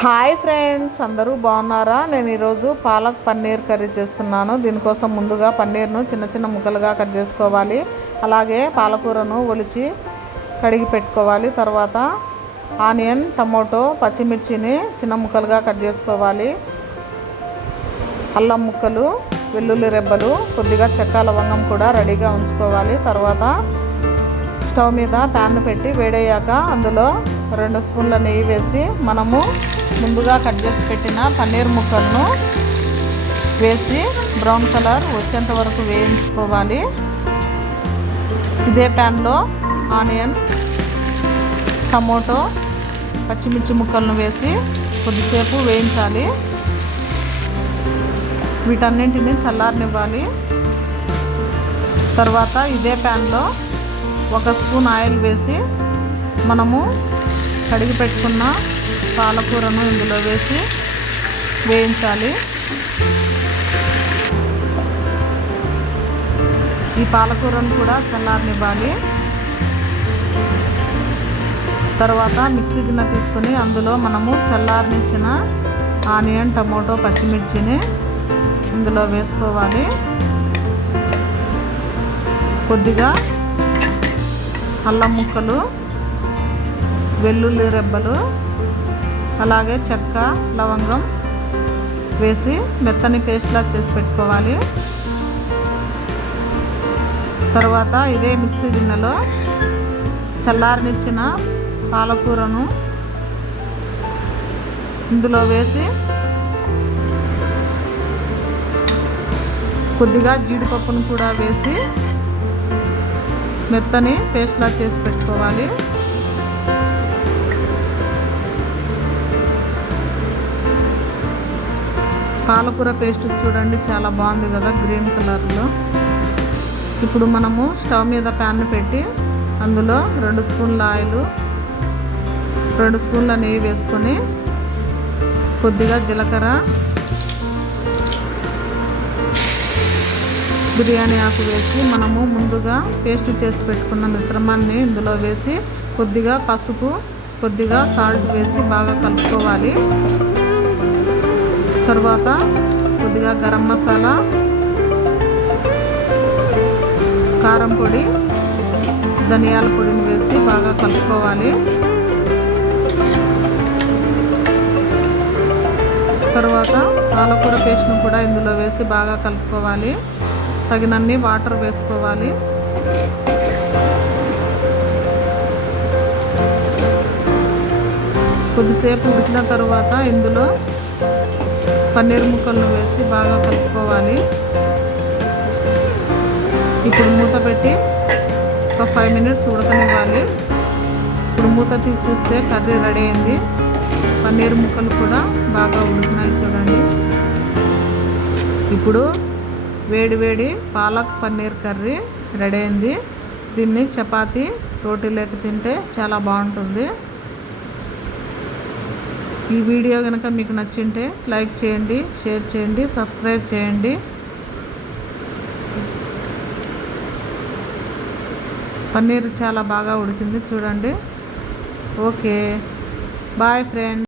Hi friends, అందరూ బాగున్నారా? నేను ఈరోజు పాలక్ పన్నీర్ కర్రీ చేస్తున్నాను. దీనికోసం ముందుగా పన్నీర్ను చిన్న చిన్న ముక్కలుగా కట్ చేసుకోవాలి. అలాగే పాలకూరను ఒలిచి కడిగి పెట్టుకోవాలి. తర్వాత ఆనియన్, టమోటో, పచ్చిమిర్చిని చిన్న ముక్కలుగా కట్ చేసుకోవాలి. అల్లం ముక్కలు, వెల్లుల్లి రెబ్బలు, కొద్దిగా చెక్క లవంగం కూడా రెడీగా ఉంచుకోవాలి. తర్వాత స్టవ్ మీద ప్యాన్ పెట్టి వేడయ్యాక అందులో 2 స్పూన్ల నెయ్యి వేసి మనము ముందుగా కట్ చేసి పెట్టిన పన్నీర్ ముక్కలను వేసి బ్రౌన్ కలర్ వచ్చేంత వరకు వేయించుకోవాలి. ఇదే ప్యాన్లో ఆనియన్, టమోటో, పచ్చిమిర్చి ముక్కలను వేసి కొద్దిసేపు వేయించాలి. వీటన్నింటిని చల్లారనివ్వాలి. తర్వాత ఇదే ప్యాన్లో 1 స్పూన్ ఆయిల్ వేసి మనము కడిగి పెట్టుకున్న పాలకూరను ఇందులో వేసి వేయించాలి. ఈ పాలకూరను కూడా చల్లారనివ్వాలి. తర్వాత మిక్సీ గిన్నె తీసుకుని అందులో మనము చల్లారనిచ్చిన ఆనియన్, టమోటో, పచ్చిమిర్చిని ఇందులో వేసుకోవాలి. కొద్దిగా అల్లం ముక్కలు, వెల్లుల్లి రెబ్బలు, అలాగే చెక్క లవంగం వేసి మెత్తని పేస్ట్లా చేసి పెట్టుకోవాలి. తర్వాత ఇదే మిక్సీ గిన్నెలో చల్లారనిచ్చిన పాలకూరను ఇందులో వేసి కొద్దిగా జీడిపప్పును కూడా వేసి మెత్తని పేస్ట్లా చేసి పెట్టుకోవాలి. పాలకూర పేస్ట్ చూడండి, చాలా బాగుంది కదా, గ్రీన్ కలర్లో. ఇప్పుడు మనము స్టవ్ మీద ప్యాన్ పెట్టి అందులో 2 స్పూన్ల ఆయిల్, 2 స్పూన్ల నెయ్యి వేసుకొని కొద్దిగా జీలకర్ర, బిర్యానీ ఆకు వేసి మనము ముందుగా పేస్ట్ చేసి పెట్టుకున్న మిశ్రమాన్ని ఇందులో వేసి కొద్దిగా పసుపు, కొద్దిగా సాల్ట్ వేసి బాగా కలుపుకోవాలి. తర్వాత కొద్దిగా గరం మసాలా, కారం పొడి, ధనియాల పొడిని వేసి బాగా కలుపుకోవాలి. తర్వాత పాలకూర పేస్ట్ను కూడా ఇందులో వేసి బాగా కలుపుకోవాలి. తగినన్ని వాటర్ వేసుకోవాలి. కొద్దిసేపు ఉడికిన తర్వాత ఇందులో పన్నీర్ ముక్కలను వేసి బాగా కలుపుకోవాలి. ఇప్పుడు మూత పెట్టి ఒక 5 మినిట్స్ ఉడకనివ్వాలి. ఇప్పుడు మూత తీసి చూస్తే కర్రీ రెడీ అయింది. పన్నీర్ ముక్కలు కూడా బాగా ఉడికినాయి చూడండి. ఇప్పుడు వేడి వేడి పాలక్ పన్నీర్ కర్రీ రెడీ అయింది. దీన్ని చపాతీ, రోటీలోకి తింటే చాలా బాగుంటుంది. ఈ వీడియో కనుక మీకు నచ్చింటే లైక్ చేయండి, షేర్ చేయండి, సబ్స్క్రైబ్ చేయండి. పన్నీర్ చాలా బాగా ఉడికింది చూడండి. Okay, bye friends.